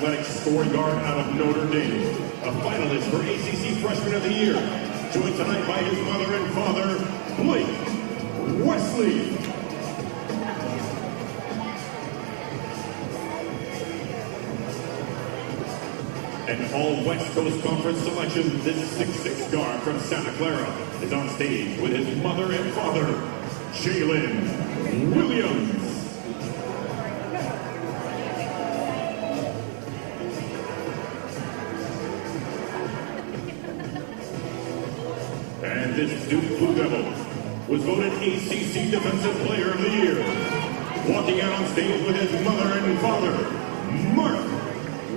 athletic scoring guard out of Notre Dame, a finalist for ACC Freshman of the Year, joined tonight by his mother and father, Blake Wesley. An all-West Coast Conference selection, this 6'6" guard from Santa Clara is on stage with his mother and father, Jalen Williams. And this Duke Blue Devil was voted ACC Defensive Player of the Year. Walking out on stage with his mother and father, Mark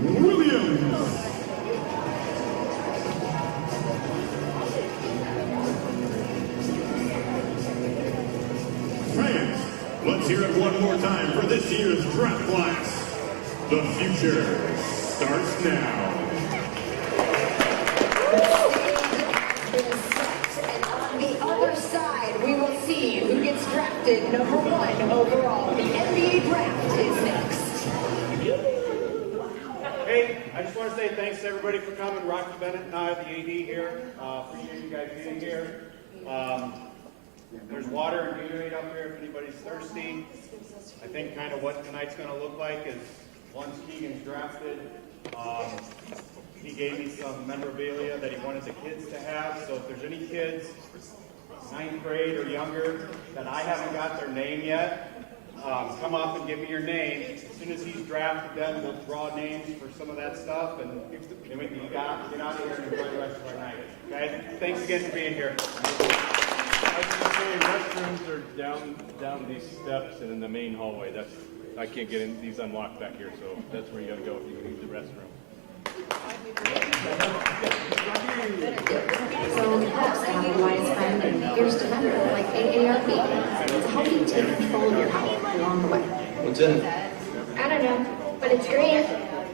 Williams. Fans, let's hear it one more time for this year's draft class. The future starts now. And on the other side, we will see who gets drafted number 1 overall. The NBA draft is next. Hey, I just want to say thanks to everybody for coming. Rocky Bennett and I, the AD here. Appreciate you guys being here. There's water and Gatorade up here if anybody's thirsty. I think kind of what tonight's going to look like is once Keegan's drafted, he gave me some memorabilia that he wanted the kids to have. So if there's any kids, 9th grade or younger, that I haven't got their name yet, come up and give me your name. As soon as he's drafted them, we'll draw names for some of that stuff, and then we can get out of here and enjoy the rest of our night. Okay? Thanks again for being here. I was going to say, restrooms are down these steps and in the main hallway. I can't get in these unlocked back here, so that's where you got to go if you need the restroom. So it helps to have a wise friend and fierce defender like AARP to help you take control of your health along the way. What's in it? I don't know, but it's green.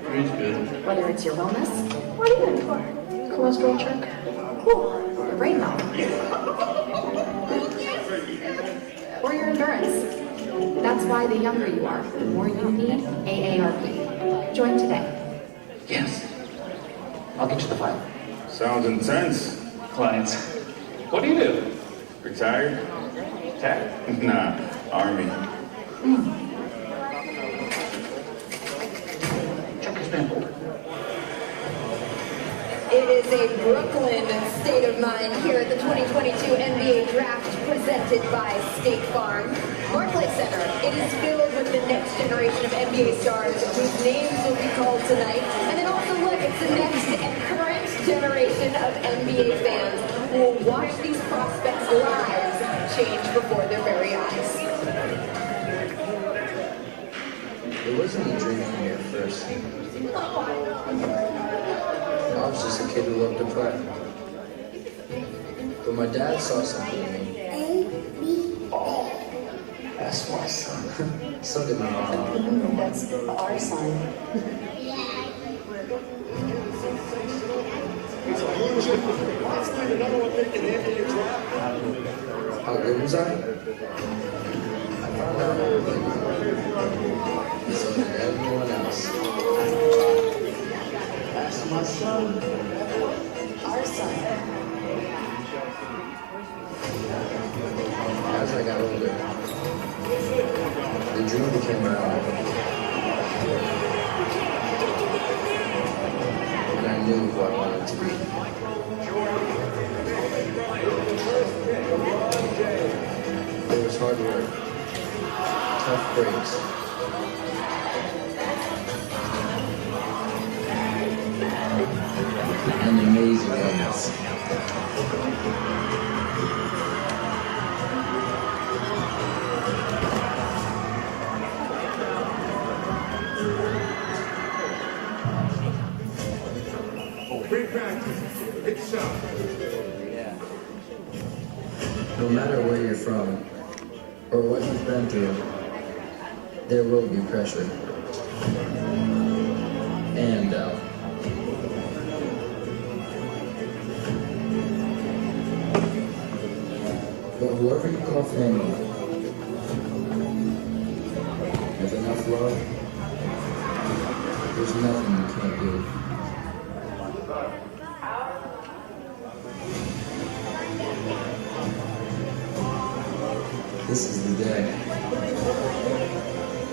Green's good. Whether it's your wellness, what are you in for? Cholesterol check? Cool. Your brain health. Or your endurance. That's why the younger you are, the more you need AARP. Join today. Yes. I'll get you the file. Sounds intense. Clients. What do you do? Retired? Tech? Nah, Army. Check your spam folder. It is a Brooklyn state of mind here at the 2022 NBA Draft presented by State Farm. Barclays Center, it is filled with the next generation of NBA stars whose names will be called tonight. And then also look, it's the next and current generation of NBA fans who will watch these prospects' lives change before their very eyes. It wasn't a dream for me at first. I was just a kid who loved to play. But my dad saw something in me. Oh, that's my son. So did my mom. That's our son. How good was I? So did everyone else. That's my son. Our son. As I got older, the dream became reality. And I knew who I wanted to be. There was hard work, tough breaks, and amazing moments. No matter where you're from or what you've been through, there will be pressure and doubt. But whoever you call family, with enough love, there's nothing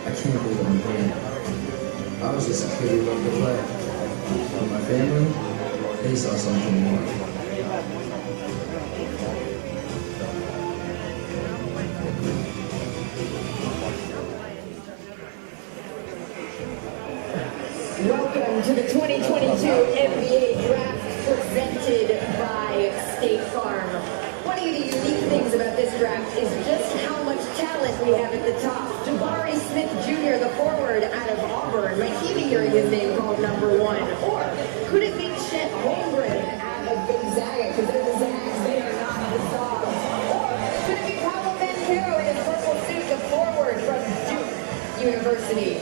I can't believe I'm here. I was just a kid who loved to play. But my family, they saw something more. Welcome to the 2022 NBA Draft presented by State Farm. One of the unique things about this draft is just how much talent we have at the top. Jabari Smith Jr., the forward out of Auburn. Might he be hearing his name called number 1? Or could it be Chet Holmgren out of Gonzaga? Because they're the Zags, they are not the Dogs. Or could it be Pablo Banchero in his purple suit, the forward from Duke University?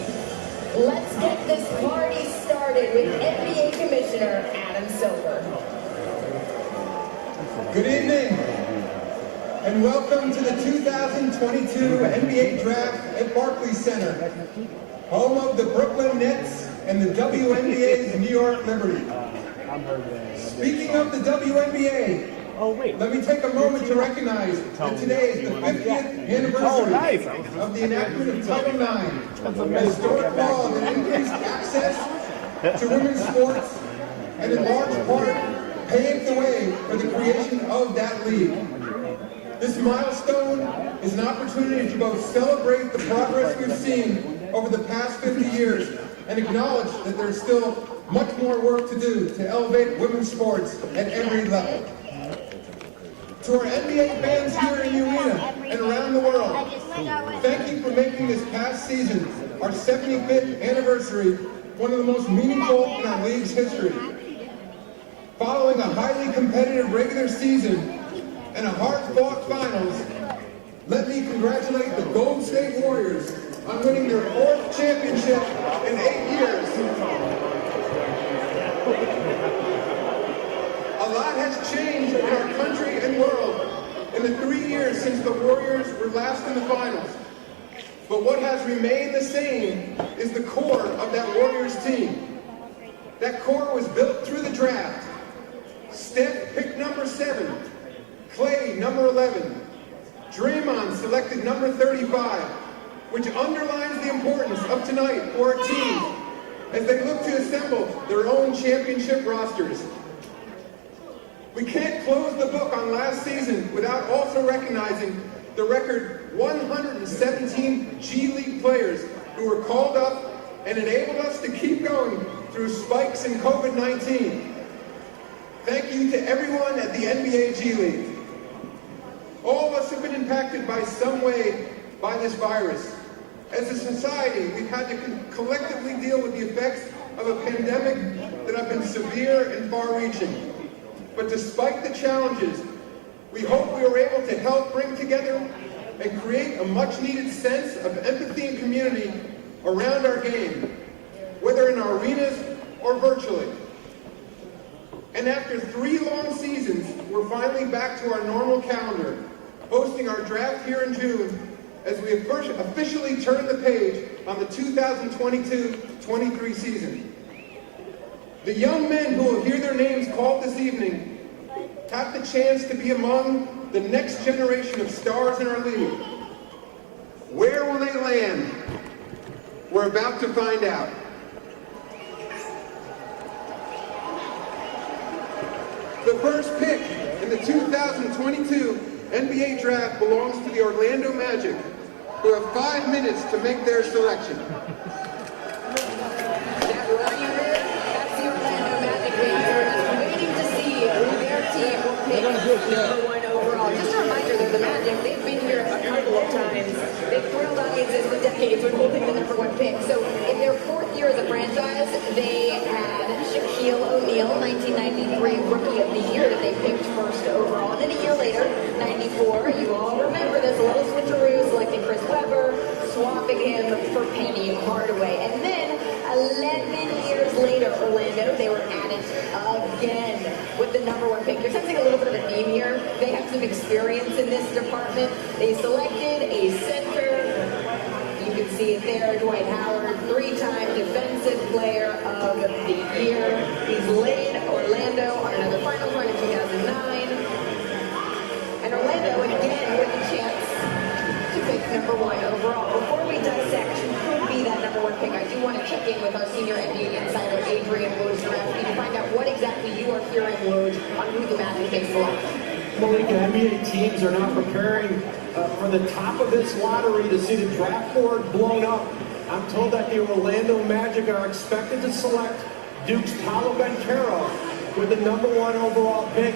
Let's get this party started with NBA Commissioner Adam Silver. Good evening, and welcome to the 2022 NBA Draft at Barclays Center, home of the Brooklyn Nets and the WNBA's New York Liberty. Speaking of the WNBA, let me take a moment to recognize that today is the 50th anniversary of the enactment of Title IX, a historic law that increased access to women's sports and in large part paved the way for the creation of that league. This milestone is an opportunity to both celebrate the progress we've seen over the past 50 years and acknowledge that there's still much more work to do to elevate women's sports at every level. To our NBA fans here in Uena and around the world, thank you for making this past season, our 75th anniversary, one of the most meaningful in our league's history. Following a highly competitive regular season and a hard-fought finals, let me congratulate the Golden State Warriors on winning their 4th championship in 8 years. A lot has changed in our country and world in the 3 years since the Warriors were last in the finals. But what has remained the same is the core of that Warriors team. That core was built through the draft. Steph picked number 7, Clay number 11, Draymond selected number 35, which underlines the importance of tonight for our team as they look to assemble their own championship rosters. We can't close the book on last season without also recognizing the record 117 G League players who were called up and enabled us to keep going through spikes in COVID-19. Thank you to everyone at the NBA G League. All of us have been impacted by some way by this virus. As a society, we've had to collectively deal with the effects of a pandemic that have been severe and far-reaching. But despite the challenges, we hope we were able to help bring together and create a much-needed sense of empathy and community around our game, whether in our arenas or virtually. And after 3 long seasons, we're finally back to our normal calendar, hosting our draft here in June as we officially turn the page on the 2022-23 season. The young men who will hear their names called this evening have the chance to be among the next generation of stars in our league. Where will they land? We're about to find out. The first pick in the 2022 NBA Draft belongs to the Orlando Magic, who have 5 minutes to make their selection. That right there, that's the Orlando Magic fans who are just waiting to see who their team will pick number 1 overall. Just a reminder that the Magic, they've been here a couple of times. They've thrilled audiences for decades when we'll pick the number 1 pick. So in their 4th year as a franchise, they had Shaquille O'Neal, 1993 Rookie of the Year that they picked first overall. And then a year later, 94, you all remember this little switcheroo, selecting Chris Webber, swapping him for Penny Hardaway. And then 11 years later, Orlando, they were at it again with the number 1 pick. You're sensing a little bit of a theme here. They have some experience in this department. They selected a center. You can see it there, Dwight Howard, 3-time Defensive Player of the Year. He's led Orlando on another Finals run in 2009. And Orlando, again, with a chance to pick number 1 overall. Before we dissect who hearing, Woj, on who the Magic may select? Malika, NBA teams are now preparing for the top of this lottery to see the draft board blown up. I'm told that the Orlando Magic are expected to select Duke's Paolo Banchero with the #1 overall pick.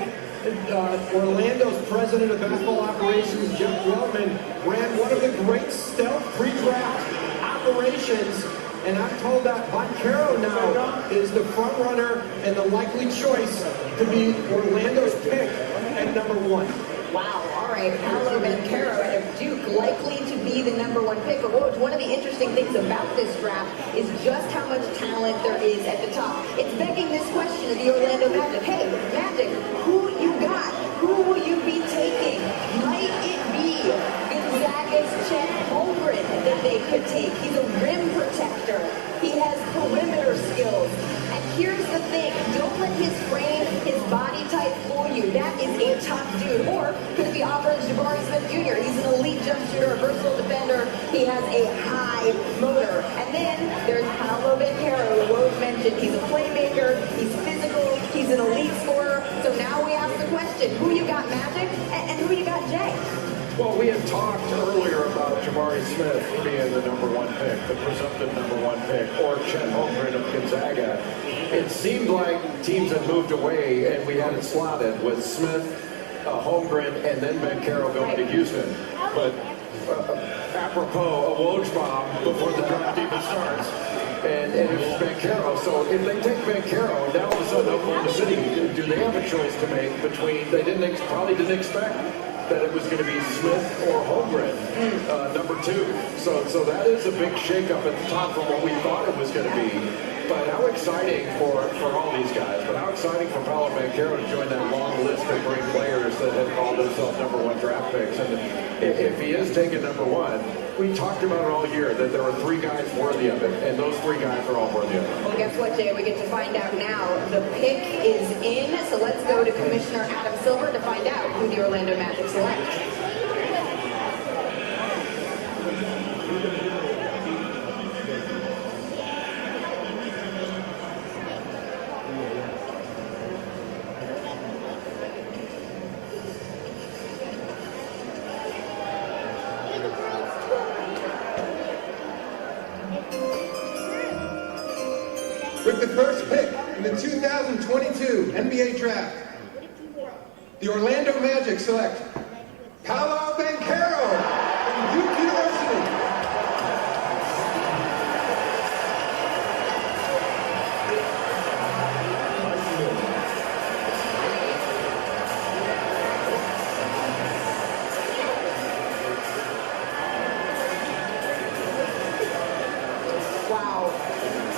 Orlando's president of basketball operations, Jeff Weltman, ran one of the great stealth pre-draft operations, and I'm told that Banchero now is the front runner and the likely choice to be Orlando's pick at #1. Wow, all right, Paolo Banchero out of Duke, likely to be the #1 pick. But Woj, one of the interesting things about this draft is just how much talent there is at the top. It's begging this question of the Orlando Magic. Hey, Magic, who you got? Who will you be taking? Might it be Gonzaga's Chet Holmgren that they could take? He's a rim protector. He has perimeter skills. And here's the thing, don't let his frame, his body type fool you. That is a top dude. Or could it be Auburn's Jabari Smith Jr.? He's an elite jump shooter, a versatile defender. He has a high motor. And then there's Paolo Banchero, who Woj mentioned. He's a playmaker, he's physical, he's an elite scorer. So now we ask the question, who you got, Magic, and who you got, Jay? Well, we had talked earlier about Jabari Smith being the #1 pick, the presumptive #1 pick, or Chet Holmgren of Gonzaga. It seemed like teams had moved away, and we had it slotted with Smith, Holmgren, and then Banchero going to Houston. But apropos, a Woj bomb before the draft even starts. And it was Banchero. So if they take Banchero, now all of a sudden Oklahoma City, do they have a choice to make between, probably didn't expect that it was going to be Smith or Holmgren, #2. So that is a big shakeup at the top from what we thought it was going to be. But how exciting for all these guys, but how exciting for Paolo Banchero to join that long list of great players that have called themselves #1 draft picks. And if he is taken #1, we talked about it all year, that there were 3 guys worthy of it, and those 3 guys are all worthy of it. Well, guess what, Jay? We get to find out now. The pick is in, so let's go to Commissioner Adam Silver to find out who the Orlando Magic select. With the first pick in the 2022 NBA Draft, the Orlando Magic select Paolo Banchero from Duke University. Wow.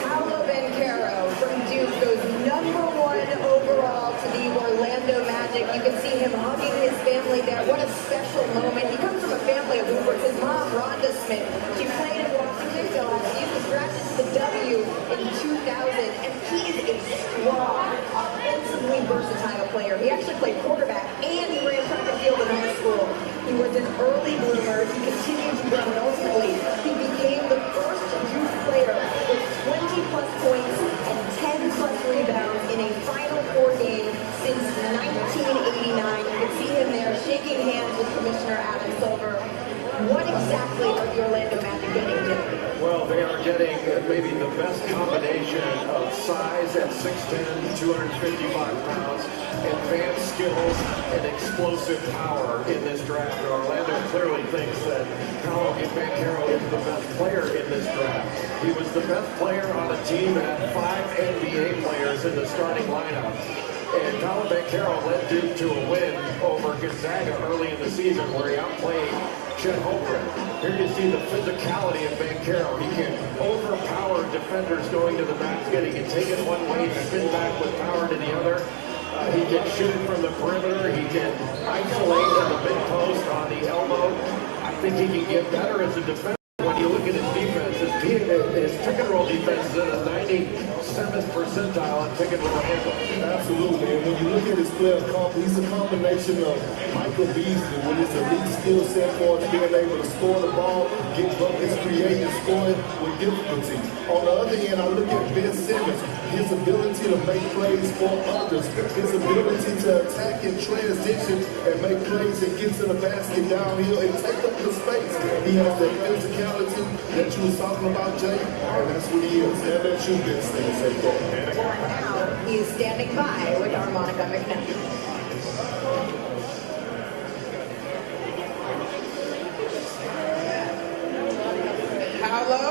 Paolo Banchero from Duke goes #1 overall to the Orlando Magic. You can see him hugging his family there. What a special moment. He comes from a family of hoopers. His mom, Rhonda Smith, she played in Washington, so he was drafted to the W in 2000, and he is a strong, offensively versatile player. He actually played quarterback, and he ran track and field in high school. He was an early bloomer. He continued to grow, and ultimately, he became the first Duke player with 20-plus points and 10-plus rebounds in a Final Four game since 1989. You can see him there shaking hands with Commissioner Adam Silver. What exactly are the Orlando Magic getting, Jim? Well, they are getting maybe the best combination of size at 6'10", 255 pounds, advanced skills, and explosive power in this draft. And Orlando clearly thinks that Paolo Banchero is the best player in this draft. He was the best player on a team that had 5 NBA players in the starting lineup. And Paolo Banchero led Duke to a win over Gonzaga early in the season where he outplayed Chet Holmgren. Here you see the physicality of Banchero. He can overpower defenders going to the basket. He can take it one way, spin back with power to the other. He can shoot it from the perimeter. He can isolate to the mid-post on the elbow. I think he can get better as a defender. When you look at his defense, his and roll defense is in the 97th percentile in pick and roll handle. Absolutely, and when you look at his player comp, he's a combination of Michael Beasley with his elite skill set for being able to score the ball, get buckets, create and scoring with difficulty. On the other end, I look at Ben Simmons, his ability to make plays for others, his ability to attack in transition and make plays and get to the basket downhill and take up the space. He has that physicality that you was talking about, Jay, and that's what he is. LSU Ben Simmons at that. Now he is standing by with Harmonica McNabb. Hello,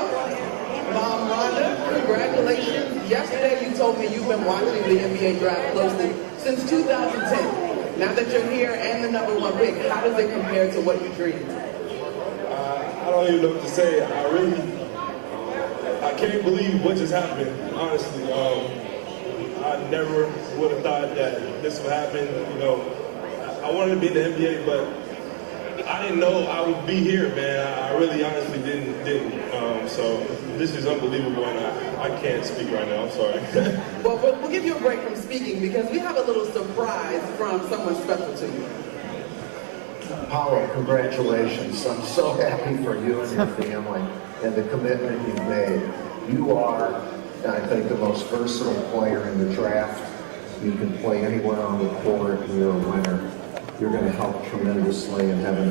Mom Rhonda, congratulations. Yesterday you told me you've been watching the NBA draft closely since 2010. Now that you're here and the #1 pick, how does it compare to what you dreamed? I don't even know what to say. I can't believe what just happened, honestly. I never would have thought that this would happen. You know, I wanted to be in the NBA, but I didn't know I would be here, man. I really honestly didn't. So this is unbelievable, and I can't speak right now. I'm sorry. Well, we'll give you a break from speaking because we have a little surprise from someone special to you. Paulo, congratulations. I'm so happy for you and your family and the commitment you've made. You are, I think, the most versatile player in the draft. You can play anywhere on the court. You're a winner. You're going to help tremendously and have a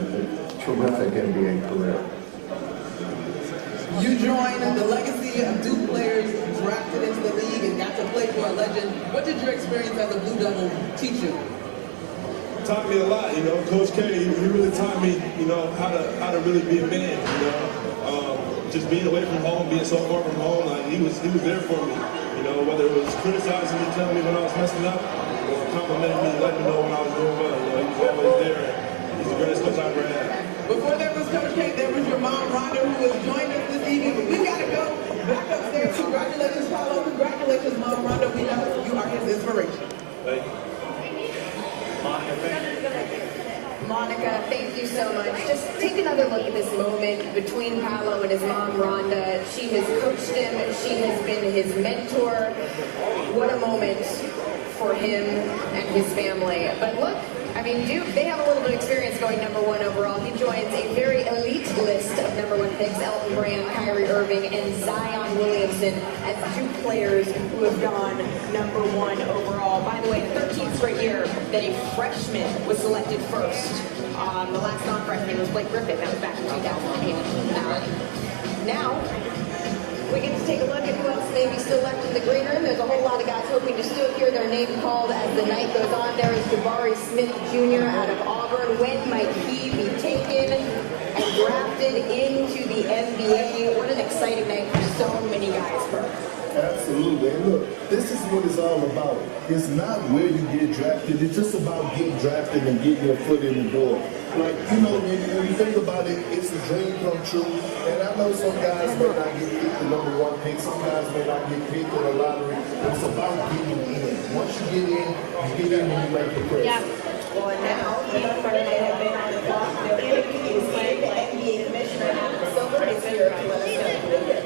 terrific NBA career. You joined the legacy of Duke players drafted into the league and got to play for a legend. What did your experience as a Blue Devil teach you? Taught me a lot, you know. Coach K, he really taught me, you know, how to really be a man, you know. Just being away from home, being so far from home, like he was there for me, you know. Whether it was criticizing me, telling me when I was messing up, or complimenting me, letting me know when I was doing well. You know, he was always there. He's the greatest coach I ever had. Before there was Coach K, there was your mom, Rhonda, who has joined us this evening. But we gotta go back upstairs. Congratulations, Paulo. Congratulations, Mom Rhonda. We know you are his inspiration. Thank you. Monica, thank you so much. Just take another look at this moment between Paolo and his mom, Rhonda. She has coached him. She has been his mentor. What a moment for him and his family. But look, I mean, Duke, they have a little bit of experience going #1 overall. He joins a very elite list of #1 picks, Elton Brand, Kyrie Irving, and Zion Williamson as Duke players who have gone #1 overall. By the way, the 13th straight year that a freshman was selected first. The last non-freshman was Blake Griffin. That was back in 2008. Now, we get to take a look at who else may be still left in the green room. There's a whole lot of guys hoping to still hear their name called as the night goes on. There is Jabari Smith Jr. out of Auburn. When might he be taken and drafted into the NBA? What an exciting night for so many guys, Bert. Absolutely. And look, this is what it's all about. It's not where you get drafted. It's just about getting drafted and getting your foot in the door. Like, you know, when you think about it, it's a dream come true. And I know some guys may not get picked the #1 pick. Some guys may not get picked in the lottery. But it's about getting in. Once you get in and you make the press. Yeah. Well, and now, the best part may have been on the clock. The pick is when the NBA commissioner, Adam Silver, is here to let us know who it is.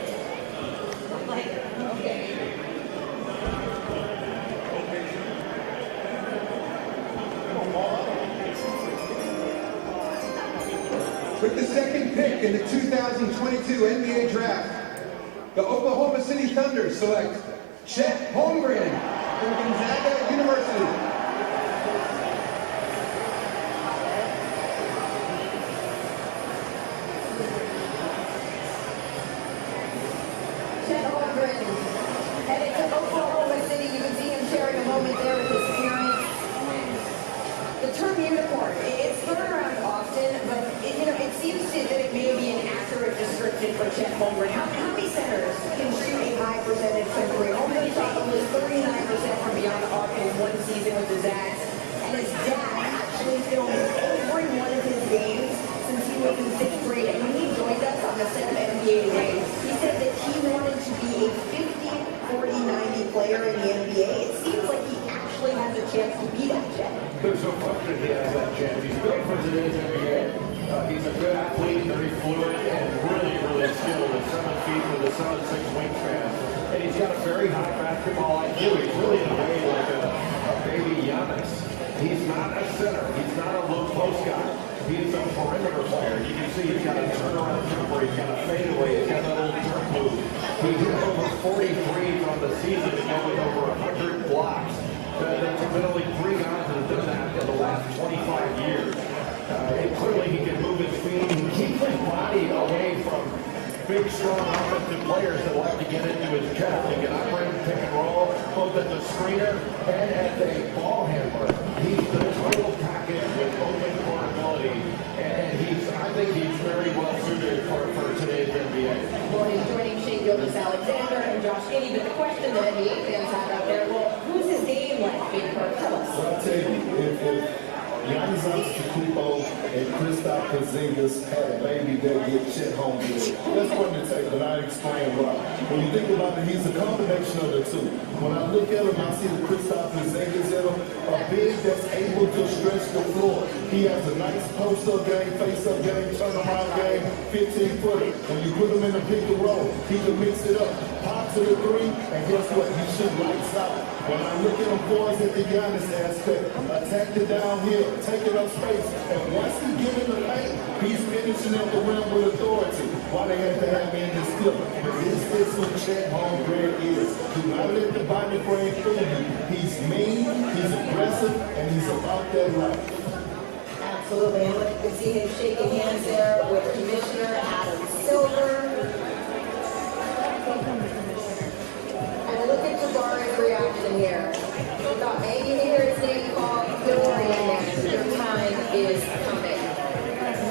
With the second pick in the 2022 NBA Draft, the Oklahoma City Thunder select Chet Holmgren from Gonzaga University. Chet Holmgren headed to Oklahoma City. You can see him sharing a moment there with his parents. The term unicorn, it's thrown around often, but it seems that it may be an accurate description for Chet Holmgren. How many centers can shoot a high percentage from three? Holmgren shot only 39% from beyond the arc in one season with the Zags, and his dad actually filmed every one of his games since he was in 6th grade. And when he joined us on the set of NBA Today, he said that he wanted to be a 50-40-90 player in the NBA. It seems like he actually has a chance to be that, Chet. There's no question he has that chance. He's built for today's NBA. He's a good athlete, very fluid, and really, really skilled at 7 feet with a solid 6 got a very high basketball IQ. He's really in a way like a baby Giannis. He's not a center. He's not a low post guy. He's a perimeter player. You can see he's got a turnaround jumper. He's got a fadeaway. He's got a little turn move. He hit over 40 threes on the season and going over 100 blocks. There's been only 3 guys that have done that in the last 25 years. And clearly he can move his feet. He keeps his body away from big, strong offensive players that like to get into his chest. He can operate pick and roll, both as a screener and as a ball handler. He's the total package with open court ability, and I think he's very well suited for today's NBA. Well, he's joining Shea Gilgeous-Alexander and Josh Giddey, but the question that NBA fans have out there, well, who's his game like, Big Perk? Tell us. So I'll tell you, if Giannis Antetokounmpo and Kristaps Porzingis had a baby, they'll get Chet Holmgren. That's one to take, but I explain why. When you think about it, he's a combination of the two. When I look at him, I see the Kristaps Porzingis in him, a big that's able to stretch the floor. He has a nice post-up game, face-up game, turnaround game, 15-footer. When you put him in the pick and roll, he can mix it up. Pop to the three, and guess what? He shoot lights out. When I look at him boys at the Giannis aspect, attack the downhill, taking up space, and once he get in the paint, he's finishing at the rim with authority. Why they have to have me in this clip? But this is who Chet Holmgren is. Do not let the body frame fool you. He's mean, he's aggressive, and he's about that life. Absolutely. And you can see him shaking hands there with Commissioner Adam Silver. And look at Jabari's reaction here. He thought maybe he heard his name called. Don't worry, man. Your time is coming.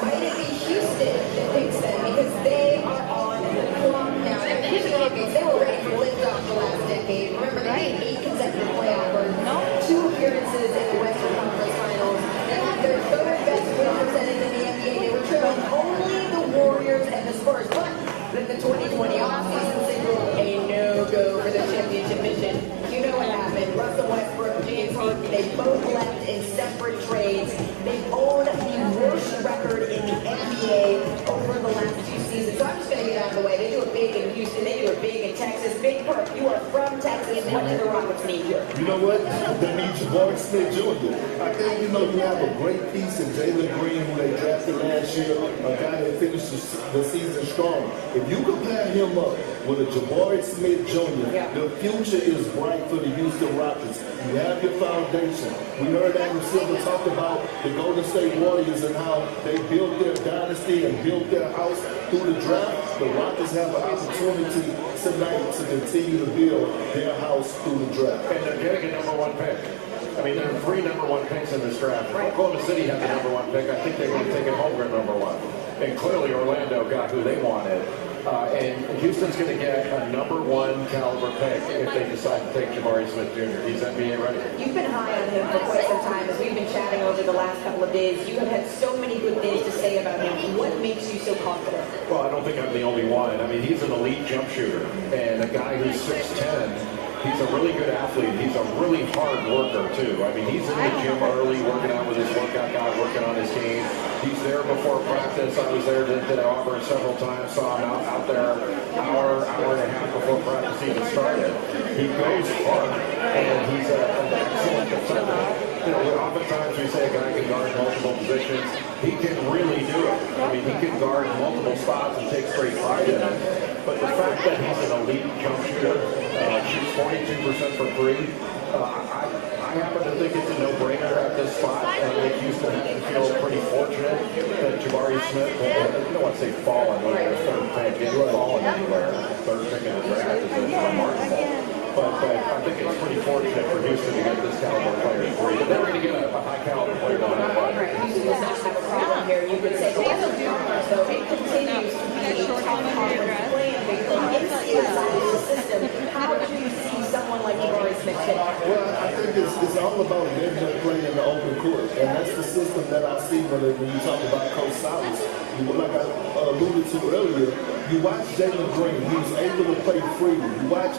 Might it be Houston that picks them because they are on the clock now. They were ready for liftoff the last decade. Remember, they made 8 consecutive playoff runs, 2 appearances in the Western Conference Finals. They had their third best win percentage in the NBA. They were trailing only the Warriors and the Spurs. But with the 2020 offseason signaled a no-go for their championship mission. You know what happened. Russell Westbrook, James Harden, they both left in separate trades. They own the worst record in the NBA over the last 2 seasons. So I'm just going to get out of the way. They do it big in Houston. They do it big in Texas. Big Perk, you are from Texas. What do the Rockets need here? You know what? They need Jabari Smith Jr. I think, you have a great piece in Jalen Green, who they drafted last year, a guy that finished the season strong. If you compare him up with a Jabari Smith Jr., the future is bright for the Houston Rockets. You have your foundation. We heard Adam Silver talk about the Golden State Warriors and how they built their dynasty and built their house through the draft. The Rockets have an opportunity tonight to continue to build their house through the draft. And they're getting a number 1 pick. I mean, there are 3 number 1 picks in this draft. If Oklahoma City had the number 1 pick, I think they would have taken Holmgren number 1. And clearly Orlando got who they wanted. And Houston's going to get a number 1 caliber pick if they decide to take Jabari Smith Jr. He's NBA ready. You've been high on him for quite some time. As we've been chatting over the last couple of days, you have had so many good things to say about him. What makes you so confident? Well, I don't think I'm the only one. I mean, he's an elite jump shooter. And a guy who's 6'10", he's a really good athlete. He's a really hard worker, too. I mean, he's in the gym early, working out with his workout guy, working on his game. He's there before practice. I was there, did Auburn several times, saw him out there hour and a half before practice even started. He goes hard, and he's an excellent defender. Oftentimes we say a guy can guard multiple positions. He can really do it. I mean, he can guard multiple spots and take straight pride in it. But the fact that he's an elite jump shooter, shoots 42% from 3, I happen to think it's a no-brainer at this spot. I think Houston feels pretty fortunate that Jabari Smith, I don't want to say fallen, but the 3rd pick, he didn't fallen anywhere. 3rd pick in the draft is remarkable. But I think it's pretty fortunate for Houston to get this caliber player in 3. But they're going to get a high-caliber player no matter what. Houston does not have a problem here, you could say. But as a conference, though, it continues to be a tough conference playing a big thing inside of the system. How do you see someone like Jabari Smith fit? Well, I think it's all about letting them play in the open court. And that's the system that I see when you talk about Coach Silas. Like I alluded to earlier, you watch Jalen Green, he was able to play freely. You watch,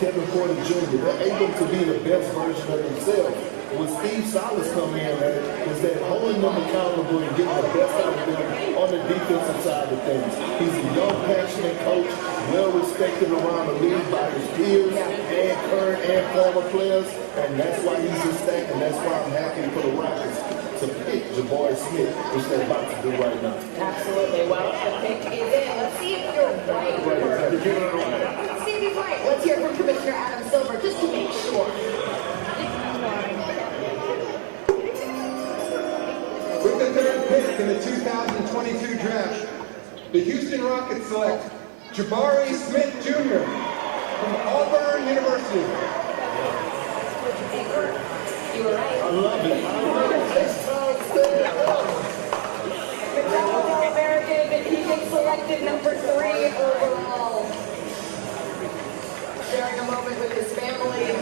Kevin Porter Jr., they're able to be the best version of themselves. When Steve Silas come in, man, is that holding them accountable and getting the best out of them on the defensive side of things. He's a young, passionate coach, well respected around the league by his peers and current and former players, and that's why he's in stack, and that's why I'm happy for the Rockets to pick Jabari Smith, which they're about to do right now. Absolutely. Well, the pick is in. Let's see if you're right. Let's see if he's right. Let's hear from Commissioner Adam Silver just to make sure. With the third pick in the 2022 draft, the Houston Rockets select Jabari Smith Jr. from Auburn University. You were right. I love it. The American, he gets selected number 3 overall. Sharing a moment with his family.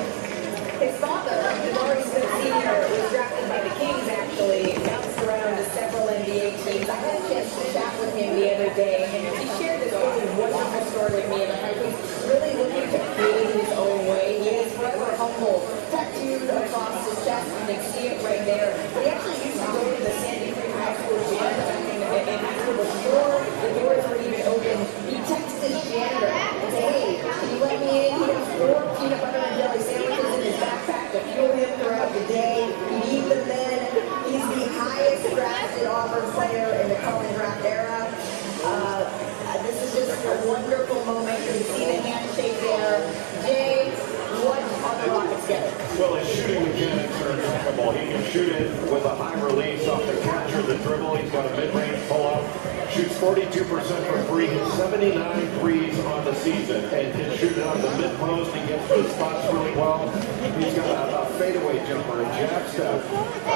His father, Jabari Smith Sr., was drafted by the Kings, actually. Bounced around to several NBA teams. I had a chance to chat with him the other day, and he shared this really wonderful story with me about how he's really looking to create his own way. He is forever humble, tattooed across his chest. You can see it right there. But he actually used to go to the Prairie High School gym back in high school before the doors were even open. He texted his janitor and said, "Hey, can you let me in?" He has 4 peanut butter and jelly sandwiches in his backpack to fuel him throughout the day. He'd eat them then. He's the highest drafted Auburn player in the Cullen draft era. This is just a wonderful moment. You can see the handshake there. Jay, what are the Rockets getting? Well, his shooting mechanics are impeccable. He can shoot it with a high release off the catch or the dribble. He's got a mid-range pull-up. Shoots 42% from free, hits 79 threes on the season, and can shoot it on the mid-post. He gets the spots really well. He's got a fadeaway jumper, a jab step.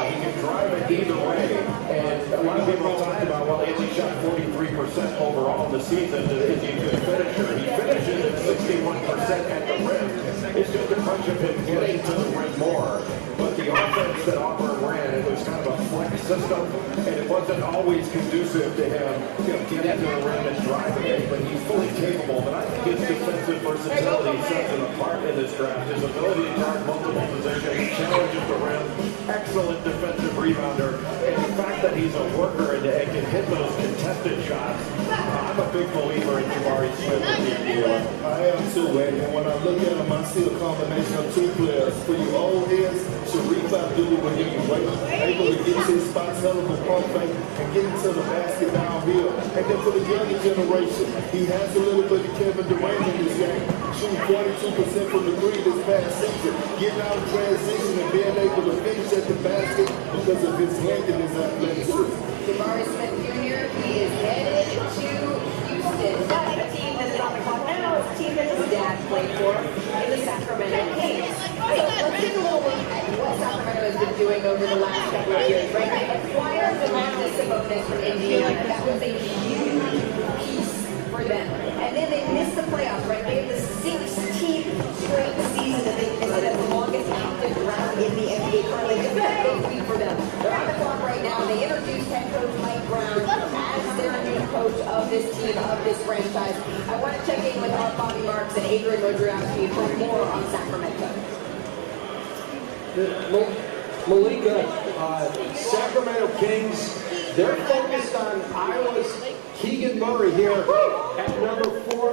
He can drive it either way. And a lot of people talk about, well, he only shot 43% overall in the season. Is he a good finisher? He finishes at 61% at the rim. It's just a bunch of him getting to the rim more. But the offense that Auburn ran, it was kind of a flex system, and it wasn't always conducive to him, getting to the rim and driving it, but he's fully capable. But I think his defensive versatility sets him apart in this draft. His ability to guard multiple positions, challenges the rim, excellent defensive rebounder, and the fact that he's a worker and can hit those contested shots. I'm a big believer in Jabari Smith in the NBA. I am too, and when I look at him, I see a combination of 2 players. For you old heads, Sharif Abdul, when he was able to get to his spots, hell of a pump fake, and get into the basket downhill. And then for the younger generation, he has a little bit of Kevin Durant in his game, shooting 42% from the 3 this past season, getting out of transition and being able to finish at the basket because of his length and his athleticism. Jabari Smith Jr., he is headed to Houston. That's the team that is on the clock now. It's a team that his dad played for in the Sacramento Kings. So let's take a little look at what Sacramento has been doing over the last couple of years, right? They acquired Demontis Sabonis from Indiana. That was a huge piece for them. And then they missed the playoffs, right? They had the 16th straight season that they missed as the longest active round in the NBA currently. It's been a big week for them. They're on the clock right now. They introduced head coach Mike Brown as their new coach of this team, of this franchise. I want to check in with our Bobby Marks and Adrian Wojnarowski for more on Sacramento. Malika, Sacramento Kings, they're focused on Iowa's Keegan Murray here at number 4.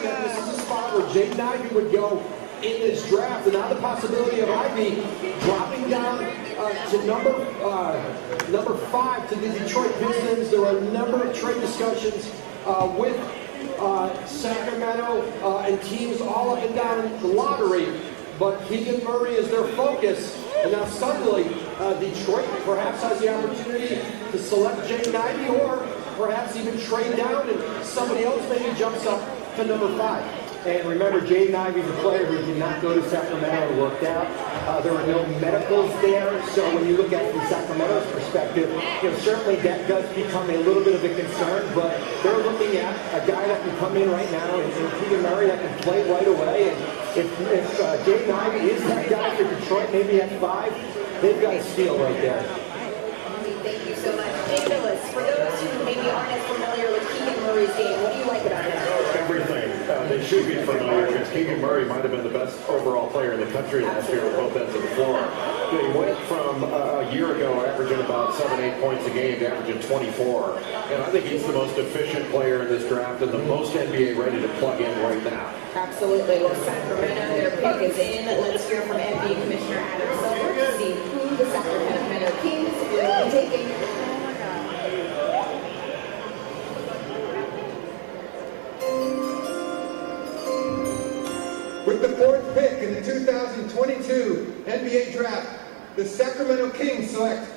This is a spot where Jaden Ivey would go in this draft, and now the possibility of Ivey dropping down to number 5 to the Detroit Pistons. There are a number of trade discussions with Sacramento and teams all up and down the lottery. But Keegan Murray is their focus. And now suddenly, Detroit perhaps has the opportunity to select Jaden Ivey, or perhaps even trade down and somebody else maybe jumps up to number 5. And remember, Jaden Ivey's a player who did not go to Sacramento and worked out. There were no medicals there, so when you look at it from Sacramento's perspective, certainly that does become a little bit of a concern, but they're looking at a guy that can come in right now, and Keegan Murray that can play right away. And if Jaden Ivey is that guy for Detroit, maybe at 5, they've got a steal right there. Thank you so much. Jay Phillips, for those who maybe aren't as familiar with Keegan Murray's game, what do you like about him? Everything. The should be familiar because Keegan Murray might have been the best overall player in the country last year at both ends of the floor. He went from a year ago averaging about 7-8 points a game to averaging 24. And I think he's the most efficient player in this draft and the most NBA ready to plug in right now. Absolutely. Well, Sacramento, their pick is in. Let's hear from NBA Commissioner Adam Silver to see who the Sacramento Kings will be taking. With the 4th pick in the 2022 NBA Draft, the Sacramento Kings select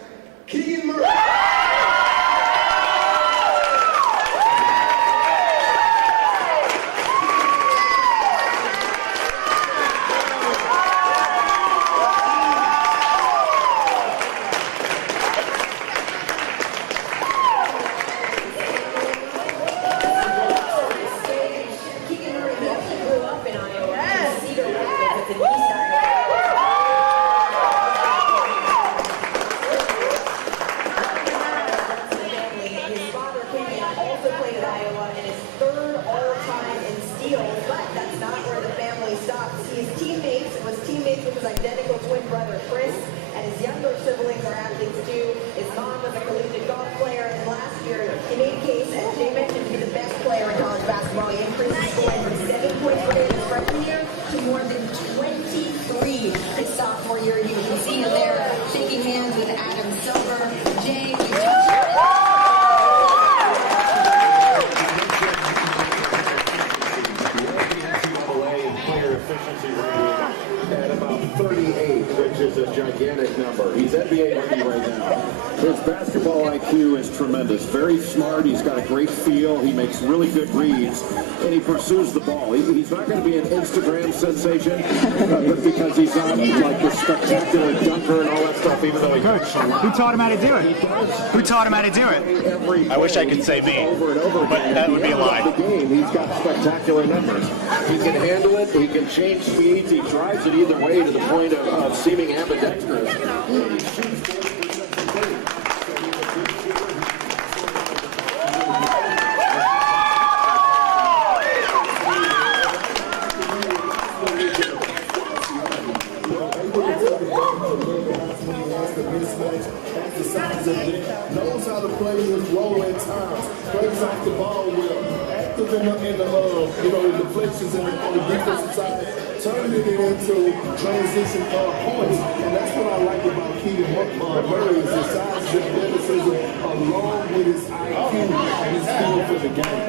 Keegan Murray. Keegan Murray, he actually grew up in Iowa. Yes. Cedar Rapids, it's in East Iowa. His father, Keegan, also played at Iowa and is 3rd all-time in steals, but that's not where the family stops. He was teammates with his identical twin brother, Chris, and his younger siblings are athletes too. His mom was a collegiate golf player, and last year he made case, as Jay mentioned, to be the best player in college basketball. He increased his scoring from 7 points per game his freshman year to more than 23 his sophomore year. You can see him there shaking hands with Adam Silver. Jay, we touched on it. Player efficiency rating at about 38, which is a gigantic number. He's NBA ready right now. His basketball IQ is tremendous. Very smart. He's got a great feel. He makes really good reads, and he pursues the ball. He's not going to be an Instagram sensation because he's not like this spectacular dunker and all that stuff, even though he Coach, who taught him how to do it? Who taught him how to do it? I wish I could say me, over and over but again. that would be a lie. The game, he's got spectacular numbers. He can handle it. He can change speeds. He drives it either way to the point of seeming ambidextrous. Knows how to play his role at times. Plays off the ball well. Active in the deflections on the defensive side, turning it into transition points. And that's what I like about Keegan Murray is his size, his athleticism, along with his IQ and his feel for the game.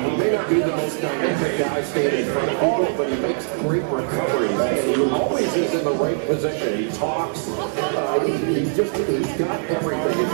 He may not be the most dynamic guy standing in front of people, but he makes great recoveries. And he always is in the right position. He talks. He's got everything.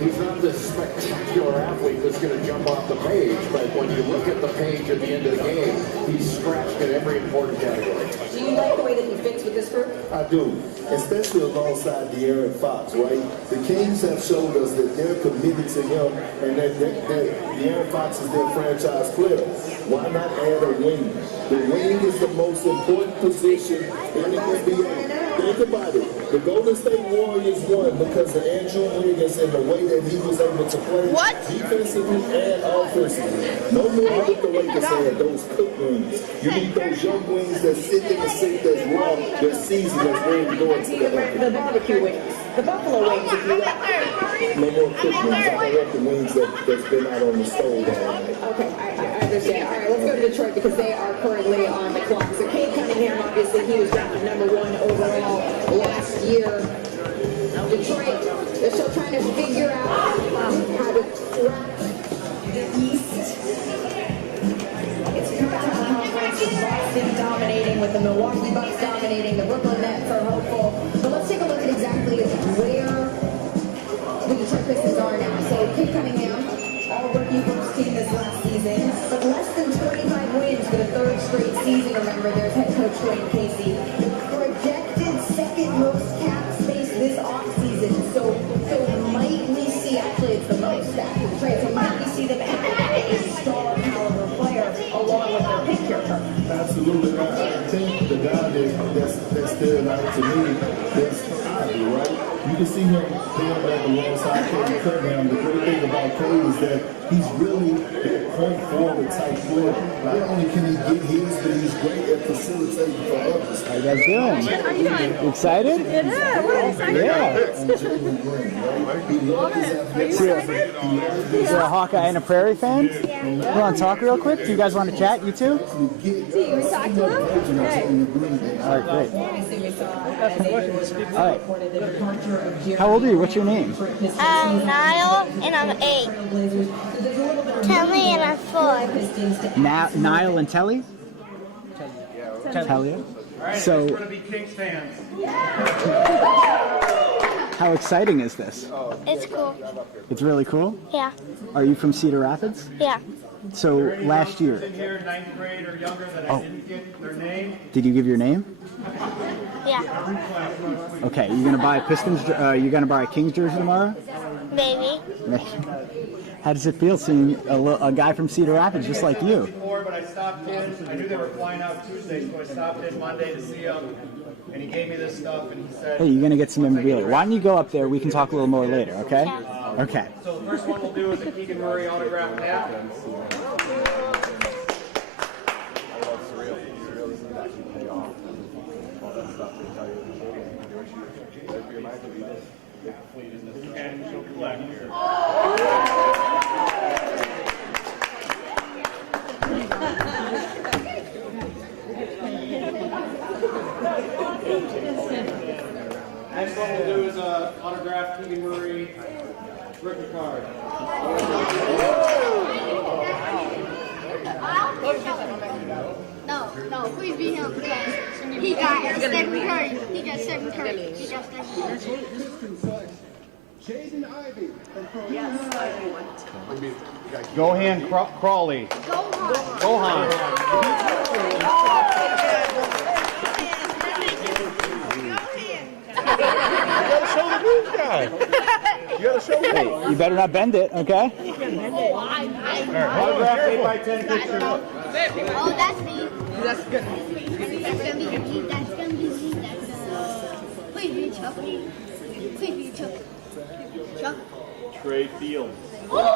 He's not this spectacular athlete that's going to jump off the page, but when you look at the page at the end of the game, he's scratched in every important category. Do you like the way that he fits with this group? I do, especially alongside De'Aaron Fox, right? The Kings have showed us that they're committed to him and that De'Aaron Fox is their franchise player. Why not add a wing? The wing is the most important position in the NBA. Think about it. The Golden State Warriors won because of Andrew Wiggins and the way that he was able to play defensively and offensively. No more with the Lakers had those cook wings. You need those young wings that sit in the seat that's raw, that's seasoned, that's ready to go into the bucket. The barbecue wings. The buffalo wings, if you will. No more cook wings. I don't want the wings that's been out on the stove all night. Okay, I understand. All right, let's go to Detroit because they are currently on the clock. So Cade Cunningham, obviously, he was drafted #1 overall last year. Detroit, they're still trying to figure out how to crack the East. It's a tough conference with Boston dominating, with the Milwaukee Bucks dominating, the Brooklyn Nets are hopeful. But let's take a look at exactly where the Detroit Pistons are now. So Cade Cunningham, all rookie first team this last season, but less than 25 wins for the 3rd straight season. Remember, there's head coach Dwayne Casey. Projected 2nd most cap space this offseason. So might we see, actually it's the most after the trade, so might we see them add a star caliber player along with their pick here? Absolutely. I think the guy that stood out to me is Ivy, right? You can see him being back alongside Cody Cunningham. The great thing about Cody is that he's really that point forward type player. Not only can he get his, but he's great at facilitating for others. How you guys doing? You excited? Yeah, we're excited. You're a Hawkeye and a Prairie fan? Yeah. You want to talk real quick? Do you guys want to chat, you two? Do you talk to him? Hey. All right, great. All right. How old are you? What's your name? I'm Niall, and I'm 8. Telly, and I'm 4. Niall and Telly? Telly. All right, So, we're going to be Kings fans. how exciting is this? It's cool. It's really cool? Yeah. Are you from Cedar Rapids? Yeah. So, last year, In here, 9th grade or younger, that I didn't get their name. did you give your name? Yeah. Okay, you gonna buy a Pistons? You gonna buy a Kings jersey tomorrow? Maybe. How does it feel seeing a guy from Cedar Rapids just like you? Before, but I stopped in. I knew they were flying out Tuesday, so I stopped in Monday to see him. And he gave me this stuff, and he said... Hey, you're gonna get some memorabilia. Why don't you go up there? We can talk a little more later, okay? Okay. So the first one we'll do is a Keegan Murray autograph hat. And she'll collect here. Next one we'll do is a autographed Keegan Murray rookie card. No, please be him because he got Stephen Curry. He got Stephen Curry. He got Stephen Curry. Jaden Ivey from Prairie High. Gohan Crawley. Gohan. Show the new guy. You gotta show me. Hey, you better not bend it, okay? Autograph 8x10 picture. Oh, that's me. That's good. That's gonna be me. That's gonna be me. Please be Chuck. Please be Chuck. Chuck. Trey Fields. Hold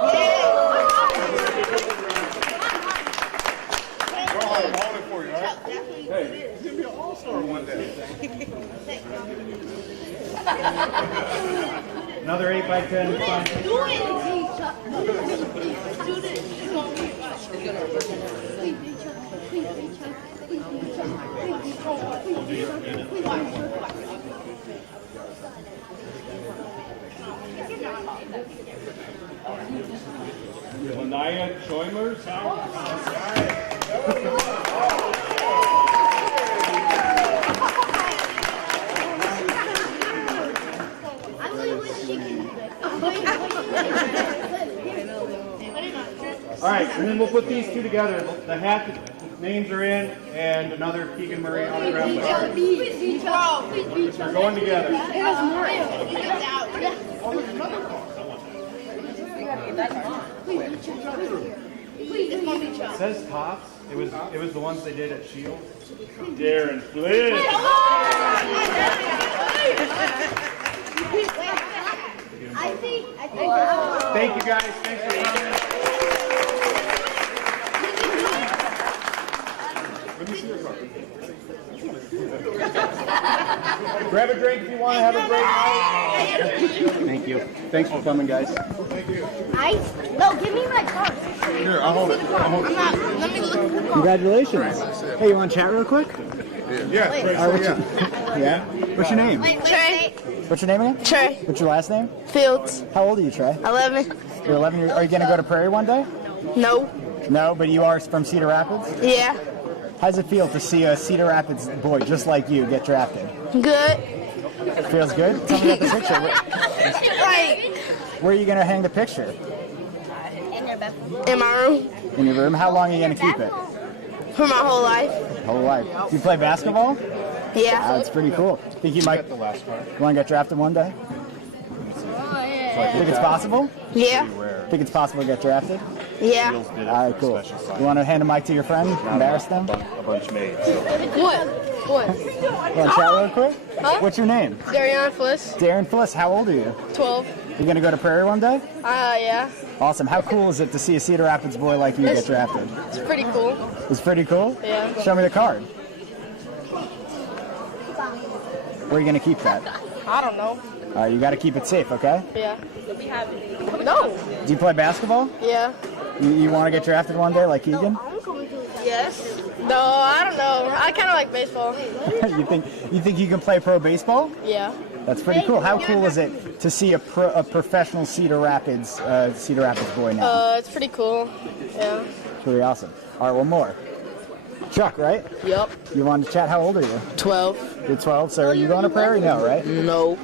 it for you, all right? Hey, he's gonna be an all-star one day. Another 8x10 fun picture. Do it, Chuck. Do it. Please be Chuck. Please be Chuck. Please be Chuck. Please be Chuck. Please be Chuck. Please be Chuck. Lanaya Choimers. I really wish she could. All right, and then we'll put these two together. The hat names are in, and another Keegan Murray autograph card. They're going together. It says Tops. It was the ones they did at Shields. Darren Flynn. Thank you guys. Thanks for coming. Let me see your card. Grab a drink if you want to have a great night. Thank you. Thanks for coming, guys. Thank you. No, give me my card. Here, I'll hold it. Let me look. Congratulations. Hey, you want to chat real quick? Yeah. All right, yeah. What's your name? Trey. What's your name again? Trey. What's your last name? Fields. How old are you, Trey? 11. You're 11. Are you going to go to Prairie one day? No. No, but you are from Cedar Rapids? Yeah. How does it feel to see a Cedar Rapids boy just like you get drafted? Good. Feels good? Tell me about the picture. Where are you going to hang the picture? In my room. In your room? How long are you going to keep it? For my whole life. Whole life. Do you play basketball? Yeah. That's pretty cool. Think you might want to get drafted one day? Think it's possible? Yeah. Think it's possible to get drafted? Yeah. All right, cool. You want to hand a mic to your friend? Embarrass them? A bunch made. What? You want to chat real quick? Huh? What's your name? Darian Fliss. Darren Fliss. How old are you? 12. You going to go to Prairie one day? Yeah. Awesome. How cool is it to see a Cedar Rapids boy like you get drafted? It's pretty cool. It's pretty cool? Yeah. Show me the card. Where are you going to keep that? I don't know. All right, you got to keep it safe, okay? Yeah. No. Do you play basketball? Yeah. You want to get drafted one day like Keegan? Yes. No, I don't know. I kind of like baseball. you think you can play pro baseball? Yeah. That's pretty cool. How cool is it to see a professional Cedar Rapids boy now? It's pretty cool. Yeah. It's pretty awesome. All right, one more. Chuck, right? Yep. You want to chat? How old are you? 12. You're 12. So are you going to Prairie? No, right? No.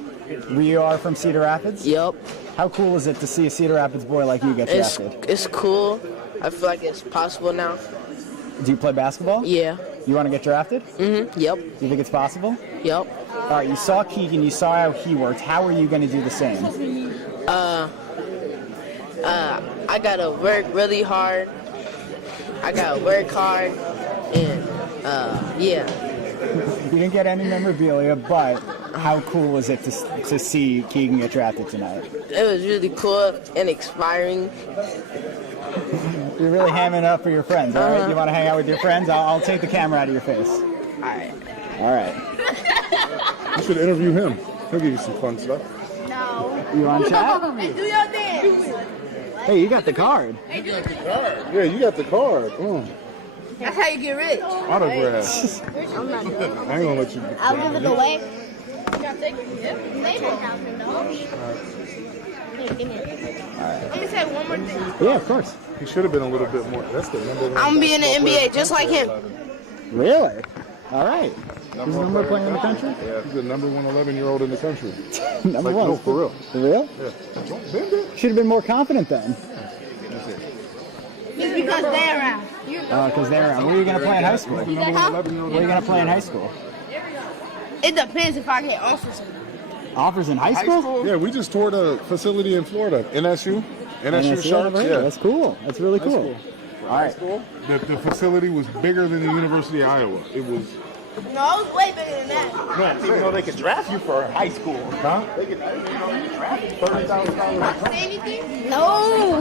You are from Cedar Rapids? Yep. How cool is it to see a Cedar Rapids boy like you get drafted? It's cool. I feel like it's possible now. Do you play basketball? Yeah. You want to get drafted? Mm-hmm. Yep. You think it's possible? Yep. All right, you saw Keegan, you saw how he worked. How are you going to do the same? I gotta work really hard. I gotta work hard, and yeah. You didn't get any memorabilia, but how cool was it to see Keegan get drafted tonight? It was really cool and inspiring. You're really hamming up for your friends, all right? You want to hang out with your friends? I'll take the camera out of your face. All right. All right. You should interview him. He'll give you some fun stuff. No. You want to chat? Hey, do your dance. Hey, you got the card. Hey, do your dance. Yeah, you got the card. That's how you get rich. Autograph. I'm not doing it. I ain't gonna let you. I'll give it away. You gotta take it. Yeah. Label thousand dollars. Here, give me it. Let me say one more thing. Yeah, of course. He should have been a little bit more. That's the number one. I'm gonna be in the NBA just like him. Really? All right. He's the number one player in the country? Yeah, he's the number 11-year-old in the country. Number like, one. No, for real. For real? Yeah. Should have been more confident then. It's because they're around. Oh, because they're around. Where are you going to play in high school? Where are you going to play in high school? It depends if I get offers. Offers in high school? Yeah, we just toured a facility in Florida. NSU Sharks. Yeah, that's cool. That's really cool. All right. The facility was bigger than the University of Iowa. It was. No, it was way bigger than that. No, I didn't even know they could draft you for high school. Huh? They could draft you $30,000. Say anything? No.